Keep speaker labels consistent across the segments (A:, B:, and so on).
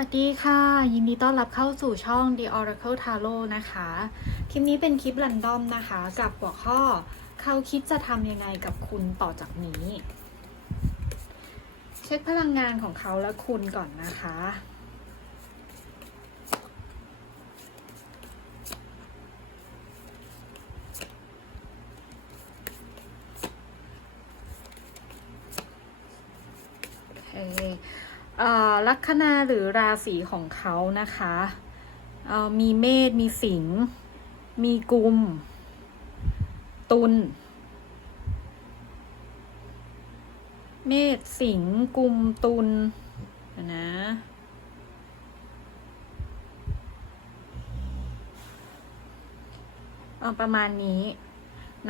A: วัสดีค่ะ ยินดีต้อนรับเข้าสู่ช่อง The Oracle Tarot นะคะ คลิปนี้เป็นคลิปรันดอมนะคะ กับหัวข้อเขาคิดจะทำยังไงกับคุณต่อจากนี้ เช็คพลังงานของเขาและคุณก่อนนะคะ โอเค ลัคนาหรือราศีของเขานะคะมีเมษมีสิงห์มีกุม ตุลเมษสิงห์กุมตุลนะประมาณนี้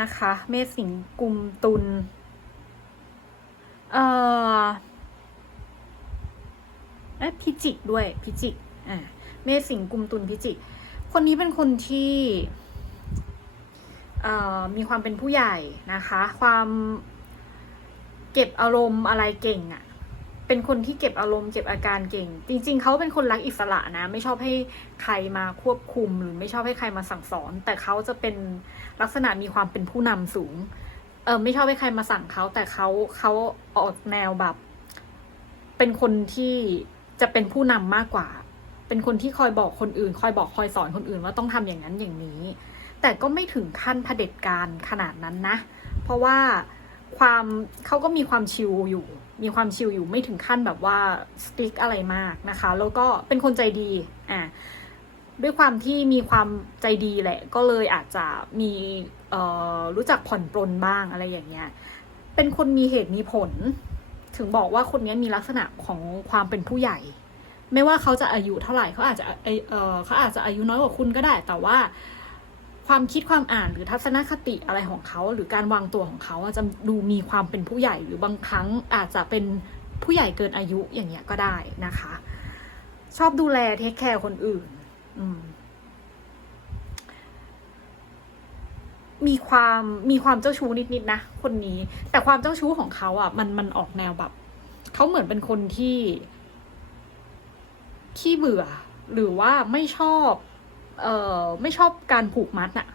A: นะคะ เมษสิงห์กุมตุลเอ่อ เอ๊ะพิจิกด้วยพิจิกอ่าเมษสิงกุมตุลพิจิก คนนี้เป็นคนที่เอ่อมีความเป็นผู้ใหญ่นะคะ ความเก็บอารมณ์อะไรเก่งอะ่ะ เป็นคนที่เก็บอารมณ์เก็บอาการเก่ง จริง ๆ เขาเป็นคนรักอิสระนะ ไม่ชอบให้ใครมาควบคุมหรือไม่ชอบให้ใครมาสั่งสอน แต่เขาจะเป็นลักษณะมีความเป็นผู้นำสูง เออไม่ชอบให้ใครมาสั่งเขาแต่เขาเขาออกแนวแบบ เป็นคนที่ จะเป็นผู้นำมากกว่า เป็นคนที่คอยบอกคนอื่น คอยบอกคอยสอนคนอื่นว่าต้องทำอย่างนั้นอย่างนี้ แต่ก็ไม่ถึงขั้นเผด็จการขนาดนั้นนะ เพราะว่าความเขาก็มีความชิลอยู่ มีความชิลอยู่ไม่ถึงขั้นแบบว่าสติ๊กอะไรมากนะคะ แล้วก็เป็นคนใจดีอ่าด้วยความที่มีความใจดีแหละ ก็เลยอาจจะมีเอ่อรู้จักผ่อนปลนบ้างอะไรอย่างเงี้ย เป็นคนมีเหตุมีผล ถึงบอกว่าคนนี้มีลักษณะของความเป็นผู้ใหญ่ ไม่ว่าเขาจะอายุเท่าไหร่เขาอาจจะเออเขาอาจจะอายุน้อยกว่าคุณก็ได้ แต่ว่าความคิดความอ่านหรือทัศนคติอะไรของเขา หรือการวางตัวของเขาจะดูมีความเป็นผู้ใหญ่หรือบางครั้งอาจจะเป็นผู้ใหญ่เกินอายุอย่างเงี้ยก็ได้นะคะ ชอบดูแลเทคแคร์คนอื่น อืม มีความมีความเจ้าชู้นิดๆนะคนนี้ แต่ความเจ้าชู้ของเขาอะ มันมันออกแนวแบบเขาเหมือนเป็นคนที่ขี้เบื่อ หรือว่าไม่ชอบ เอ่อไม่ชอบการผูกมัดน่ะ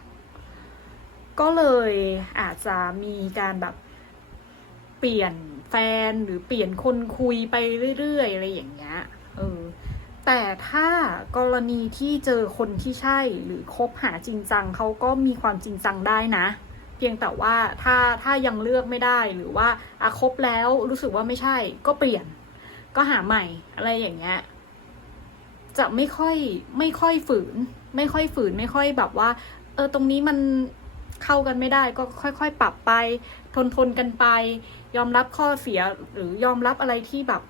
A: ก็เลยอาจจะมีการแบบเปลี่ยนแฟนหรือเปลี่ยนคนคุยไปเรื่อยๆอะไรอย่างเงี้ยเออ แต่ถ้ากรณีที่เจอคนที่ใช่หรือคบหาจริงจังเขาก็มีความจริงจังได้นะ เพียงแต่ว่าถ้าถ้ายังเลือกไม่ได้หรือว่าอาคบแล้วรู้สึกว่าไม่ใช่ ก็เปลี่ยน ก็หาใหม่อะไรอย่างเงี้ยจะไม่ค่อยไม่ค่อยฝืน ไม่ค่อยฝืนไม่ค่อยแบบว่า เออตรงนี้มันเข้ากันไม่ได้ก็ค่อยๆ ปรับไป ทนทนกันไป ยอมรับข้อเสียหรือยอมรับอะไรที่แบบ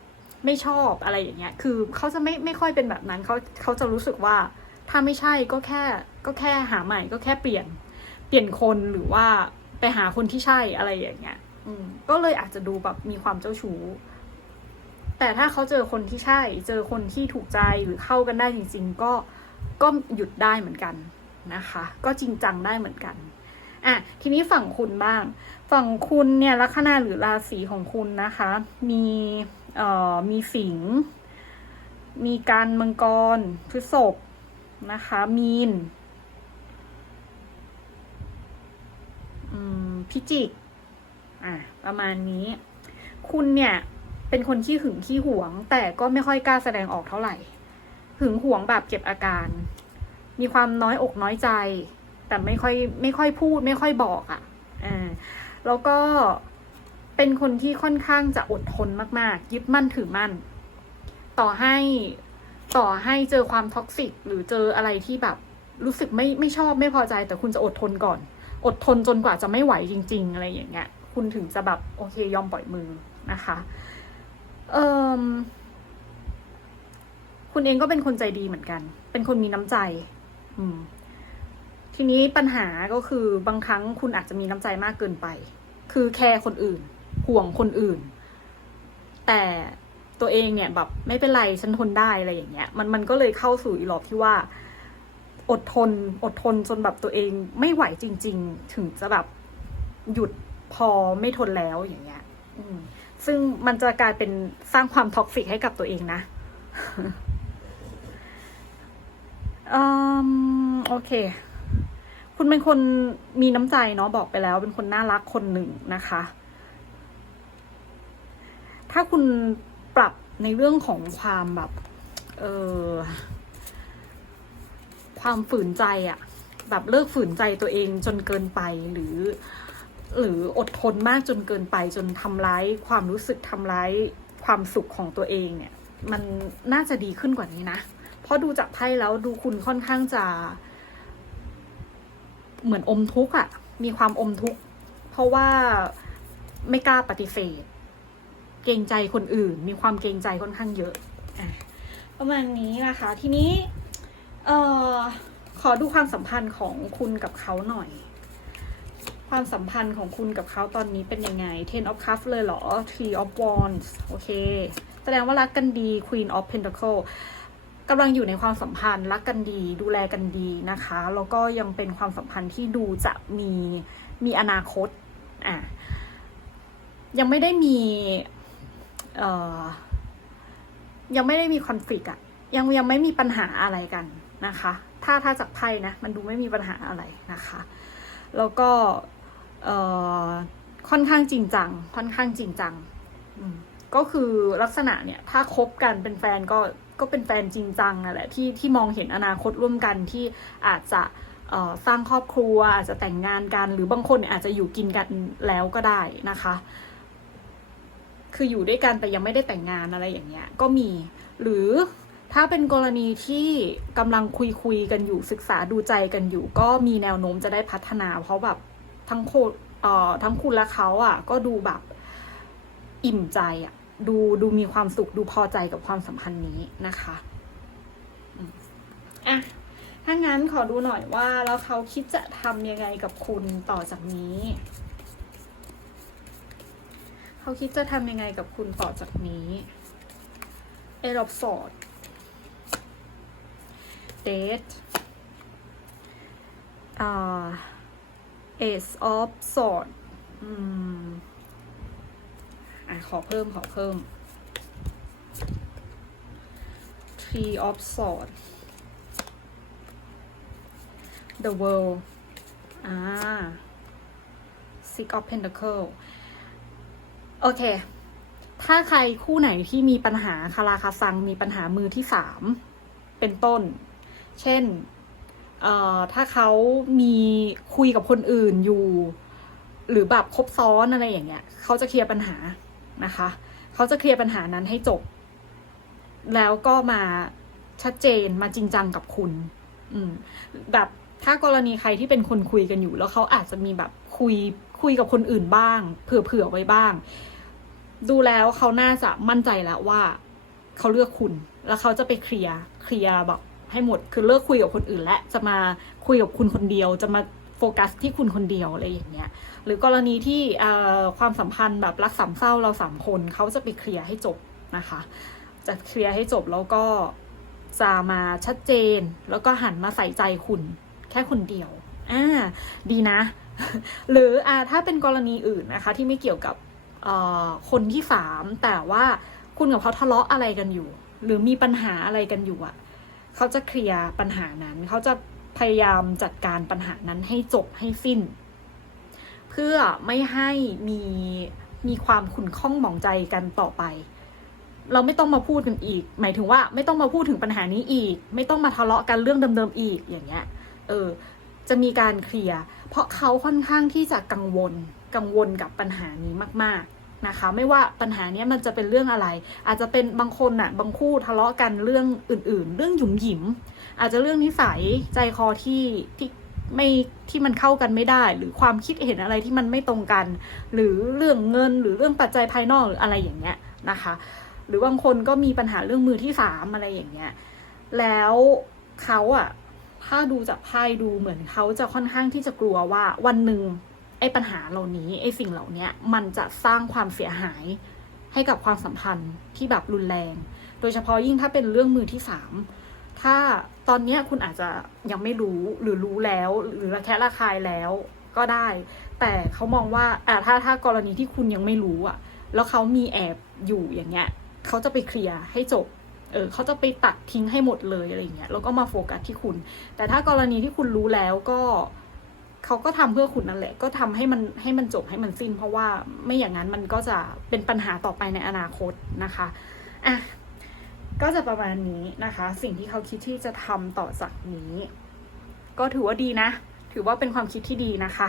A: ไม่ชอบอะไรอย่างเงี้ย คือเขาจะไม่ไม่ค่อยเป็นแบบนั้นเขาเขาจะรู้สึกว่าถ้าไม่ใช่ก็แค่ก็แค่หาใหม่ก็แค่เปลี่ยนเปลี่ยนคนหรือว่าไปหาคนที่ใช่อะไรอย่างเงี้ย อืมก็เลยอาจจะดูแบบมีความเจ้าชู้ แต่ถ้าเขาเจอคนที่ใช่ เจอคนที่ถูกใจหรือเข้ากันได้จริง ๆ ก็ก็หยุดได้เหมือนกันนะคะ ก็จริงจังได้เหมือนกันอะทีนี้ฝั่งคุณบ้าง ฝั่งคุณเนี่ยลัคนาหรือราศีของคุณนะคะ มี มีสิง มีการมังกรพฤษภนะคะ มีนพิจิก อะ ประมาณนี้ คุณเนี่ย เป็นคนขี้หึงขี้หวง แต่ก็ไม่ค่อยกล้าแสดงออกเท่าไหร่ หึงหวงแบบเก็บอาการ มีความน้อยอกน้อยใจ แต่ไม่ค่อยไม่ค่อยพูด ไม่ค่อยบอกอะ่ะอ่าแล้วก็ เป็นคนที่ค่อนข้างจะอดทนมาก ๆ ยึดมั่นถือมั่น ต่อให้ต่อให้เจอความท็อกซิกหรือเจออะไรที่แบบรู้สึกไม่ไม่ชอบไม่พอใจ แต่คุณจะอดทนก่อน อดทนจนกว่าจะไม่ไหวจริง ๆ อะไรอย่างเงี้ย คุณถึงจะแบบโอเคยอมปล่อยมือนะคะเอ่มคุณเองก็เป็นคนใจดีเหมือนกัน เป็นคนมีน้ำใจ อืม ทีนี้ปัญหาก็คือบางครั้งคุณอาจจะมีน้ำใจมากเกินไป คือแคร์คนอื่น ห่วงคนอื่น แต่ตัวเองเนี่ยแบบไม่เป็นไรฉันทนได้อะไรอย่างเงี้ยมันมันก็เลยเข้าสู่อีหลอบที่ว่า อดทน อดทนจนแบบตัวเองไม่ไหวจริง ๆ ถึงจะแบบหยุดพอไม่ทนแล้วอย่างเงี้ยซึ่งมันจะกลายเป็นสร้างความท็อกซิกให้กับตัวเองนะอืมโอเค คุณเป็นคนมีน้ำใจเนาะบอกไปแล้ว เป็นคนน่ารักคนหนึ่งนะคะ ถ้าคุณปรับในเรื่องของความแบบเออความฝืนใจอะแบบเลิกฝืนใจตัวเองจนเกินไปหรือ หรืออดทนมากจนเกินไปจนทำร้ายความรู้สึกทำร้ายความสุขของตัวเองเนี่ย มันน่าจะดีขึ้นกว่านี้นะ เพราะดูจากไพ่แล้วดูคุณค่อนข้างจะ เหมือนอมทุกข์อะมีความอมทุกข์เพราะว่าไม่กล้าปฏิเสธ เกรงใจคนอื่น มีความเกรงใจค่อนข้างเยอะอะประมาณนี้นะคะ ทีนี้เออขอดูความสัมพันธ์ของคุณกับเขาหน่อย ความสัมพันธ์ของคุณกับเขาตอนนี้เป็นยังไง Ten of Cups เลยเหรอ Three of Wands โอเค แสดงว่ารักกันดี Queen of Pentacle กำลังอยู่ในความสัมพันธ์รักกันดีดูแลกันดีนะคะ แล้วก็ยังเป็นความสัมพันธ์ที่ดูจะมีมีอนาคตอะยังไม่ได้มี เออยังไม่ได้มีคอนฟ lict อะยังยังไม่มีปัญหาอะไรกันนะคะ ถ้าถ้าจากไพ่นะ มันดูไม่มีปัญหาอะไรนะคะ แล้วก็เออค่อนข้างจริงจัง ค่อนข้างจริงจังก็คือลักษณะเนี่ย ถ้าคบกันเป็นแฟนก็ก็เป็นแฟนจริงจังนั่นแหละที่ที่มองเห็นอนาคตร่วมกันที่อาจจะสร้างครอบครัวอาจจะแต่งงานกัน หรือบางคนอาจจะอยู่กินกันแล้วก็ได้นะคะ คืออยู่ด้วยกันแต่ยังไม่ได้แต่งงานอะไรอย่างเงี้ยก็มี หรือถ้าเป็นกรณีที่กำลังคุยคุยๆกันอยู่ศึกษาดูใจกันอยู่ ก็มีแนวโน้มจะได้พัฒนา เพราะแบบทั้งโคเอ่อทั้งคุณและเขาอะ ก็ดูแบบอิ่มใจอะดูดูมีความสุขดูพอใจกับความสัมพันธ์นี้นะคะอะถ้างั้นขอดูหน่อยว่าแล้วเขาคิดจะทำยังไงกับคุณต่อจากนี้ เขาคิดจะทำยังไงกับคุณต่อจากนี้เอรอบสอดเดทอ่าเอสออฟสอดอืมอะขอเพิ่มขอเพิ่ม Three of Sword The World อ่า Six of Pentacle โอเค ถ้าใครคู่ไหนที่มีปัญหาคาราคาซังมีปัญหามือที่สามเป็นต้น เช่นถ้าเขามีคุยกับคนอื่นอยู่ หรือแบบคบซ้อนอะไรอย่างเงี้ยเขาจะเคลียร์ปัญหานะคะ เขาจะเคลียร์ปัญหานั้นให้จบ แล้วก็มาชัดเจนมาจริงจังกับคุณ อืมแบบถ้ากรณีใครที่เป็นคนคุยกันอยู่ แล้วเขาอาจจะมีแบบคุย คุยกับคนอื่นบ้าง เผื่อๆไว้บ้าง ดูแล้วเขาน่าจะมั่นใจแล้วว่าเขาเลือกคุณ แล้วเขาจะไปเคลียร์เคลียร์แบบให้หมด คือเลิกคุยกับคนอื่น และจะมาคุยกับคุณคนเดียว จะมาโฟกัสที่คุณคนเดียวอะไรอย่างเงี้ย หรือกรณีที่เอ่อความสัมพันธ์แบบรักสามเศร้าเราสามคนเขาจะไปเคลียร์ให้จบนะคะ จะเคลียร์ให้จบแล้วก็จะมาชัดเจน แล้วก็หันมาใส่ใจคุณ แค่คนเดียว อ่า ดีนะ หรืออ่าถ้าเป็นกรณีอื่นนะคะ ที่ไม่เกี่ยวกับคนที่สามแต่ว่าคุณกับเขาทะเลาะอะไรกันอยู่ หรือมีปัญหาอะไรกันอยู่อะเขาจะเคลียร์ปัญหานั้น เขาจะพยายามจัดการปัญหานั้นให้จบให้สิ้น เพื่อไม่ให้มีมีความขุ่นข้องหมองใจกันต่อไป เราไม่ต้องมาพูดกันอีก หมายถึงว่าไม่ต้องมาพูดถึงปัญหานี้อีก ไม่ต้องมาทะเลาะกันเรื่องเดิมๆอีกอย่างเงี้ย เออ จะมีการเคลียร์เพราะเขาค่อนข้างที่จะกังวลกังวลกับปัญหานี้มาก ๆนะคะ ไม่ว่าปัญหานี้มันจะเป็นเรื่องอะไร อาจจะเป็นบางคนน่ะบางคู่ทะเลาะกันเรื่องอื่น ๆ เรื่องหยุมหยิม อาจจะเรื่องนิสัยใจคอที่ที่ไม่ที่มันเข้ากันไม่ได้ หรือความคิดเห็นอะไรที่มันไม่ตรงกัน หรือเรื่องเงินหรือเรื่องปัจจัยภายนอกหรืออะไรอย่างเงี้ยนะคะ หรือบางคนก็มีปัญหาเรื่องมือที่สามอะไรอย่างเงี้ยแล้วเขาอะ ถ้าดูจากไพ่ดูเหมือนเขาจะค่อนข้างที่จะกลัวว่าวันหนึ่งไอ้ปัญหาเหล่านี้ไอ้สิ่งเหล่านี้มันจะสร้างความเสียหายให้กับความสัมพันธ์ที่แบบรุนแรง โดยเฉพาะยิ่งถ้าเป็นเรื่องมือที่สามถ้าตอนนี้คุณอาจจะยังไม่รู้หรือรู้แล้ว หรือระแคะระคายแล้วก็ได้ แต่เขามองว่าอ่าถ้าถ้ากรณีที่คุณยังไม่รู้อะ แล้วเขามีแอบอยู่อย่างเงี้ยเขาจะไปเคลียร์ให้จบ เออเขาจะไปตัดทิ้งให้หมดเลยอะไรเงี้ยแล้วก็มาโฟกัสที่คุณ แต่ถ้ากรณีที่คุณรู้แล้วก็เขาก็ทำเพื่อคุณนั่นแหละ ก็ทำให้มันให้มันจบให้มันสิ้น เพราะว่าไม่อย่างนั้นมันก็จะเป็นปัญหาต่อไปในอนาคตนะคะอะก็จะประมาณนี้นะคะ สิ่งที่เขาคิดที่จะทำต่อจากนี้ ก็ถือว่าดีนะ ถือว่าเป็นความคิดที่ดีนะคะ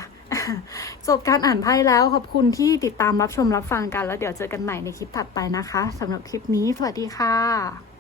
A: จบการอ่านไพ่แล้วขอบคุณที่ติดตามรับชมรับฟังกัน แล้วเดี๋ยวเจอกันใหม่ในคลิปถัดไปนะคะสำหรับคลิปนี้ สวัสดีค่ะ